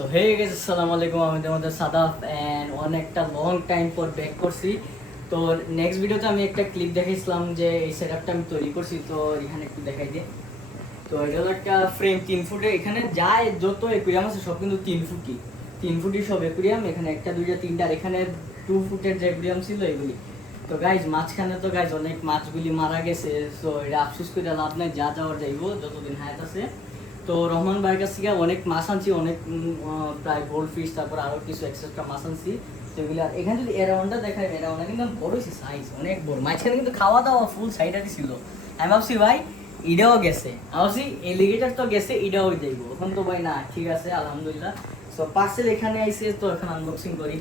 So hey guys, আসসালামু আলাইকুম। আমি তোমাদের সাদাফ এন্ড অনেকটা লং টাইম পর ব্যাক করছি। তো নেক্সট ভিডিওতে আমি একটা ক্লিপ দেখাইছিলাম যে এই সেটআপটা আমি তৈরি করছি। তো এখানে একটু দেখাই দিই। তো এটা হলো একটা ফ্রেম 3 ফুটের। এখানে যায় যত একুরিয়াম আছে সব কিন্তু 3 ফুটই সব একুরিয়াম। এখানে একটা দুইটা তিনটা, আর এখানে 2 ফুটের যে একুরিয়াম ছিল এগুলি। তো গাইজ মাঝখানে তো গাইজ অনেক মাছগুলি মারা গেছে। সো এটা আফসোস করে লাভ নাই, যা যাওয়ার যাইব যতদিন হায়াত আছে। তো রহমান ভাইয়ের কাছ থেকে অনেক মাছ আনছি, অনেক প্রায় গোল্ড ফিশ, তারপর আরও কিছু এক্সট্রা মাছ আনছি। তো এগুলো আর এখানে যদি এরাউন্ডটা দেখায়, এরাউন্ডটা কিন্তু বড় হয়েছে, সাইজ অনেক বড়। মাঝখানে কিন্তু খাওয়া দাওয়া ফুল সাইডারই ছিল। আমি ভাবছি ভাই ইডাও গেছে, ভাবছি এলিগেটার তো গেছে, ইডাও যাইব। এখন তো ভাই না, ঠিক আছে আলহামদুলিল্লাহ। সো পার্সেল এখানে আইসে, তো এখন আনবক্সিং করি।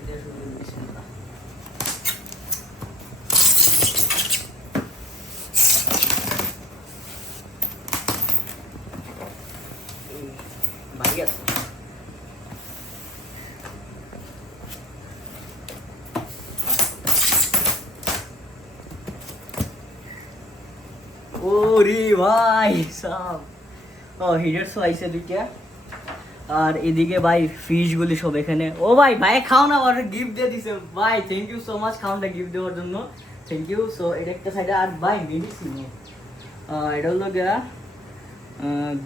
এটা শুরু করে দিচ্ছি আমরা। বাড়ি আছে ওরে ভাই সব। ও হিডার সো আইসে দুইটা। আর এদিকে ভাই ফিশ গুলি সব এখানে। ও ভাই ভাই খাও না, আর গিফট দিয়ে দিছে ভাই। থ্যাংক ইউ সো মাচ খাওনটা গিফট দেওয়ার জন্য, থ্যাংক ইউ। সো এটা একটা সাইডে। আর ভাই মেডিসিন এটা হলো গিয়া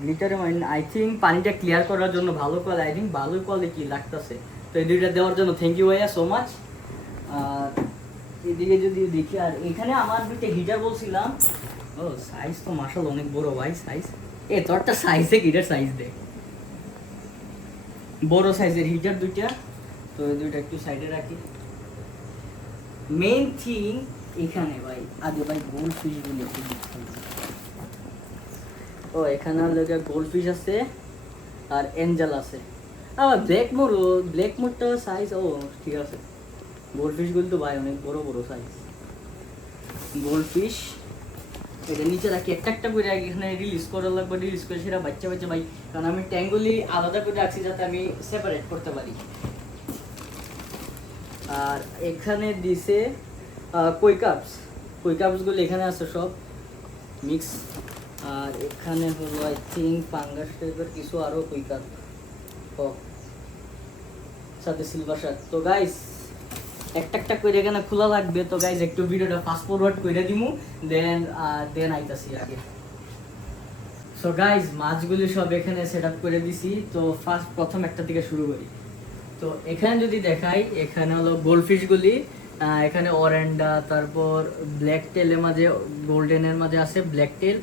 গ্লিটার মাইন। আই থিঙ্ক পানিটা ক্লিয়ার করার জন্য ভালো কোয়ালিটি, আই থিঙ্ক ভালো কোয়ালিটি লাগতেছে। তো এই দুইটা দেওয়ার জন্য থ্যাংক ইউ ভাইয়া সো মাচ। আর এদিকে যদি দেখি, আর এখানে আমার দুইটা হিটার বলছিলাম। ও সাইজ তো মাশাআল্লাহ অনেক বড় ভাই সাইজ। তোরটা সাইজে হিটার সাইজ দেখ, বড় সাইজের হিটার দুইটা। তো এই দুইটা একটু সাইডে রাখি। মেইন থিং এখানে ভাই, আগে ভাই গোল্ড ফিশ গুলো একটু দেখতে। ও এখানে লোকে গোল্ড ফিশ আছে আর এঞ্জেল আছে। আবার ব্ল্যাক মোরটা সাইজ, ও ঠিক আছে। গোল্ড ফিশ গুলো তো ভাই অনেক বড় বড় সাইজ গোল্ড ফিশ। এটা নিচে রাখি, একটা একটা করে এখানে রিলিজ করা লাগবে। রিলিজ করে সেটা বাচ্চা বাচ্চা ভাই, কারণ আমি ট্যাঙ্কগুলি আলাদা করে রাখছি যাতে আমি সেপারেট করতে পারি। আর এখানে দিছে কই কাপসগুলো এখানে আছে সব মিক্স। আর এখানে হলো আই থিঙ্ক পাঙ্গাস টাইপের কিছু আরও কই কাপ, সাথে সিলভার শার্ট। তো গাইস একটা একটা করে এখানে খোলা লাগবে। তো গাইস একটু ভিডিওটা ফাস্ট ফরওয়ার্ড করে দিমু, দেন আইতাছি আগে। সো গাইস মাছগুলি সব এখানে সেট আপ করে দিছি। তো প্রথম একটা থেকে শুরু করি। তো এখানে যদি দেখাই, এখানে হলো গোল্ডফিশগুলি। এখানে অরেন্ডা, তারপর ব্ল্যাক টেলের মাঝে গোল্ডেনের মাঝে আছে ব্ল্যাক টেল,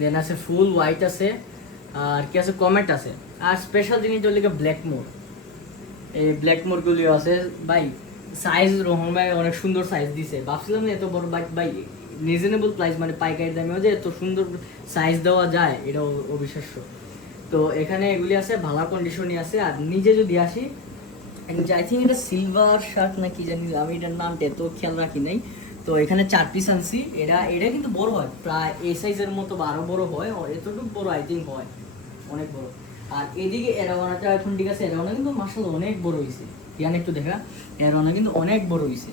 দেন আছে ফুল হোয়াইট আছে, আর কি আছে কমেট আছে। আর স্পেশাল জিনিস হলো ব্ল্যাক মোর। এই ব্ল্যাক মোরগুলিও আছে ভাই। সাইজ রহমান ভাই অনেক সুন্দর সাইজ দিছে। ভাবছিলাম না এত বড় বাইক ভাই রিজনেবল প্রাইস, মানে পাইকারি দামে যে এত সুন্দর সাইজ দেওয়া যায়, এটা অবিশ্বাস্য। তো এখানে এগুলি আছে, ভালো কন্ডিশনই আছে। আর নিজে যদি আসি, আই থিঙ্ক এটা সিলভার শার্ট না কি জানি, আমি এটার নামটা এত খেয়াল রাখি নাই। তো এখানে 4 পিস আনছি। এটা কিন্তু বড় হয়, প্রায় এই সাইজের মতো বা আরো বড় হয়, এতটুকু বড় আই থিঙ্ক হয়, অনেক বড়। আর এদিকে এরাওয়ানাটা এখন ঠিক আছে, এরাওয়ানা কিন্তু মাশাআল্লাহ অনেক বড় হয়েছে। ইয়ান একটু দেখা, এরাওয়ানা কিন্তু অনেক বড় হয়েছে,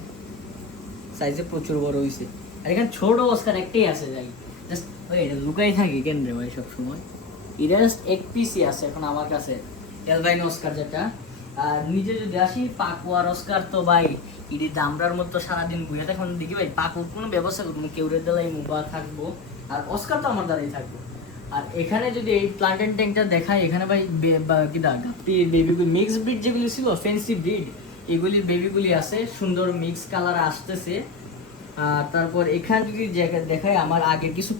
সাইজে প্রচুর বড় হয়েছে। আর এখানে ছোট অস্কার একটাই আছে, যাই জাস্ট ওই এটা লুকাই থাকি কেন রে ভাই সব সময়। এটা জাস্ট এক পিসই আছে এখন আমার কাছে, এলবাইন অস্কার যেটা। আর নিচে যদি আসি, পাকুয়ার অস্কার তো ভাই ইডি দামরার মতো সারাদিন বুঝে এখন দেখি ভাই পাকুর কোনো ব্যবস্থা করবো, কেউরের দ্বারাই মুবা থাকবো, আর অস্কার তো আমার দ্বারাই থাকবো। আর এখানে যদি এই প্লান্টেন ট্যাঙ্কটা দেখায়, এখানে ভাই বেবিগুলি মিক্স ব্রিড যেগুলি ছিল, ফ্যান্সি ব্রিড, এগুলির বেবিগুলি আছে, সুন্দর মিক্স কালার আসতেছে। আর তারপর এখানে যদি দেখায়, আমার আগে কিছু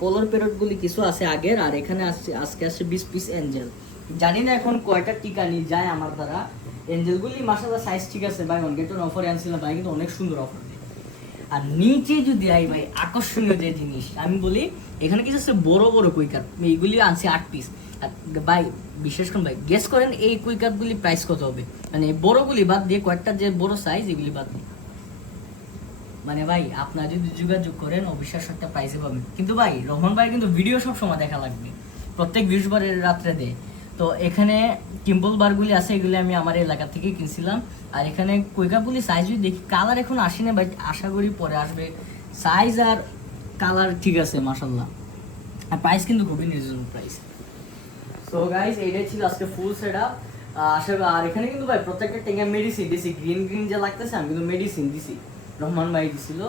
পোলার প্যারটগুলি কিছু আছে আগের। আর এখানে আসছে আজকে আসছে 20 পিস এঞ্জেল। জানি না এখন কয়টা টিকা নিয়ে যায় আমার দ্বারা। এঞ্জেলগুলি মাশাআল্লাহ সাইজ ঠিক আছে ভাই, অন গেটের অফারে আনছিলাম ভাই, কিন্তু অনেক সুন্দর অফার। আর নিচে যদি আই ভাই, আকর্ষণীয় যে জিনিস আমি বলি, এখানে কিছু আছে বড় বড় কুইকার, এইগুলি আনছি 8 পিস। আর ভাই বিশেষ করে ভাই গেস করেন এই কুইকারগুলি প্রাইস কত হবে, মানে বড়গুলি বাদ দিয়ে কয়েকটা যে বড় সাইজ এগুলি বাদ দিয়ে। মানে ভাই আপনারা যদি যোগাযোগ করেন অবিশ্বাস্য একটা প্রাইসে পাবেন। কিন্তু ভাই রহমান ভাই কিন্তু ভিডিও সব সময় দেখা লাগবে, প্রত্যেক বৃহস্পতিবার রাত্রে দেয়। তো এখানে টিম্পল বারগুলি আছে, এগুলি আমি আমার এলাকা থেকে কিনছিলাম। আর এখানে কুইকাগুলি সাইজ যদি দেখি, কালার এখন আসেনি ভাই, আশা করি পরে আসবে। সাইজ আর কালার ঠিক আছে মাশাআল্লাহ। আর প্রাইস কিন্তু খুবই রিজনেবল প্রাইস। তো সো গাইস এইটাই ছিল আজকে ফুল সেটআপ। আসলে আর এখানে কিন্তু ভাই প্রত্যেকটা টেঙ্গা মেডিসিন দিছি, গ্রিন গ্রিন যে লাগতেছে আমি কিন্তু মেডিসিন দিছি, রহমান ভাই দিছিল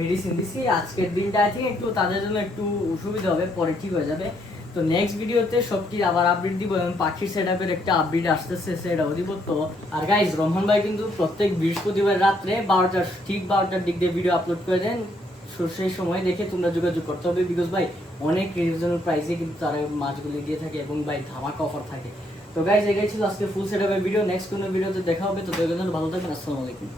মেডিসিন দিছি। আজকের দিনটা আই থিঙ্ক একটু তাদের জন্য একটু অসুবিধা হবে, পরে ঠিক হয়ে যাবে। তো নেক্সট ভিডিওতে সবটি আবার আপডেট দিব এবং পাখির সেটআপের একটা আপডেট আসতেছে সেটাও দিব। তো আর গাইস রহমান ভাই কিন্তু প্রত্যেক বৃহস্পতিবার রাত্রে 12টার ঠিক 12টার দিক দিয়ে ভিডিও আপলোড করে দেন। সেই সময় দেখে তোমরা যোগাযোগ করতে হবে, বিকজ ভাই অনেক রিজনেবল প্রাইসে কিন্তু তারা মাছগুলি দিয়ে থাকে এবং ভাই ধামাকা অফার থাকে। তো গাইস এটাই ছিল আজকে ফুল সেটআপের ভিডিও। নেক্সট কোনো ভিডিওতে দেখা হবে। তো দেখে ভালো থাকবেন। আসসালামু আলাইকুম।